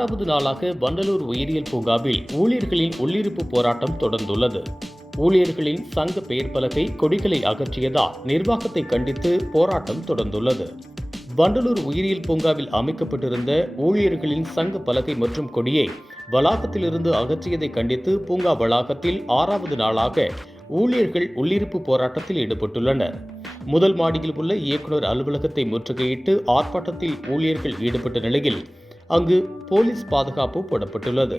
ஆறாவது நாளாக வண்டலூர் உயிரியல் பூங்காவில் ஊழியர்களின் உள்ளிருப்பு போராட்டம் தொடர்ந்துள்ளது. ஊழியர்களின் சங்க பெயர் பலகை கொடிகளை அகற்றியதால் நிர்வாகத்தை கண்டித்து போராட்டம் தொடர்ந்துள்ளது. வண்டலூர் உயிரியல் பூங்காவில் அமைக்கப்பட்டிருந்த ஊழியர்களின் சங்க பலகை மற்றும் கொடியை வளாகத்திலிருந்து அகற்றியதை கண்டித்து பூங்கா வளாகத்தில் ஆறாவது நாளாக ஊழியர்கள் உள்ளிருப்பு போராட்டத்தில் ஈடுபட்டுள்ளனர். முதல் மாடியில் உள்ள இயக்குநர் அலுவலகத்தை முற்றுகையிட்டு ஆர்ப்பாட்டத்தில் ஊழியர்கள் ஈடுபட்ட நிலையில் அங்கு போலீஸ் பாதுகாப்பு போடப்பட்டுள்ளது